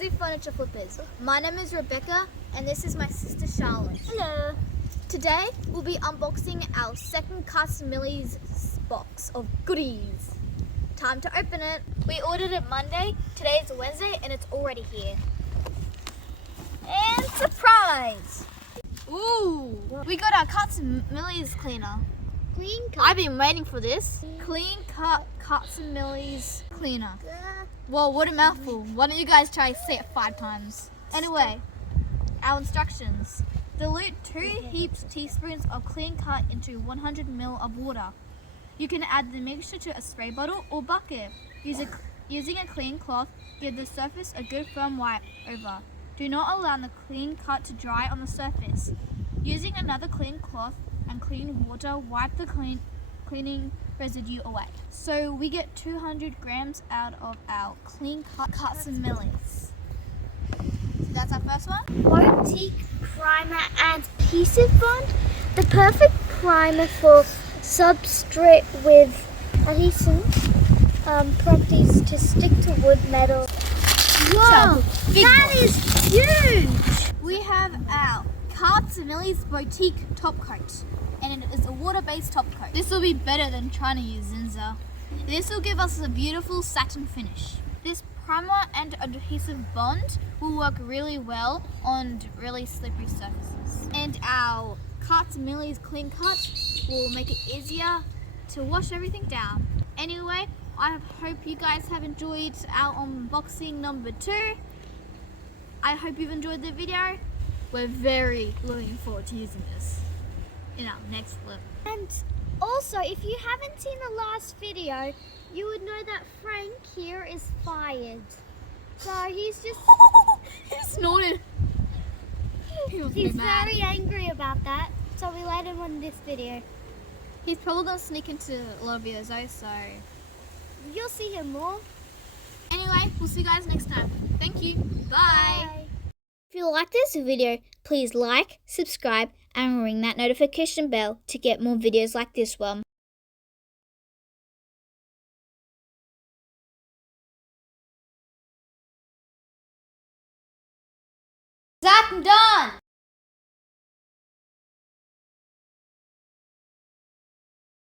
Aussie Furniture Flippers. My name is Rebecca and this is my sister Charlotte. Hello. Today we'll be unboxing our second Carts and Millie's box of goodies. Time to open it. We ordered it Monday, today is Wednesday and it's already here. And surprise! Ooh! We got our Carts and Millie's cleaner. Clean cut. I've been waiting for this. Carts and Millie's cleaner. Whoa, what a mouthful. Why don't you guys try to say it 5 times? Anyway, our instructions. Dilute 2 teaspoons of clean cut into 100 ml of water. You can add the mixture to a spray bottle or bucket. Using a clean cloth, give the surface a good firm wipe over. Do not allow the clean cut to dry on the surface. Using another clean cloth and clean water, wipe the cleaning residue away. So we get 200 grams out of our clean Carts and Millies. So that's our first one. Boutique primer and adhesive bond. The perfect primer for substrate with adhesive properties to stick to wood, metal. Whoa, that is huge! We have our Carts and Millie's Boutique top coat, and it is a water-based top coat. This will be better than trying to use Zinza. This will give us a beautiful satin finish. This primer and adhesive bond will work really well on really slippery surfaces. And our Carts and Millie's clean cut will make it easier to wash everything down. Anyway, I hope you guys have enjoyed our unboxing number 2. I hope you've enjoyed the video. We're very looking forward to using this in our next flip. And also, if you haven't seen the last video, you would know that Frank here is fired. So he's just... He snorted. He's very angry about that. So we let him on this video. He's probably going to sneak into a lot of videos though, so... You'll see him more. Anyway, we'll see you guys next time. Thank you. Bye. If you like this video, please like, subscribe, and ring that notification bell to get more videos like this one. Zach, I'm done.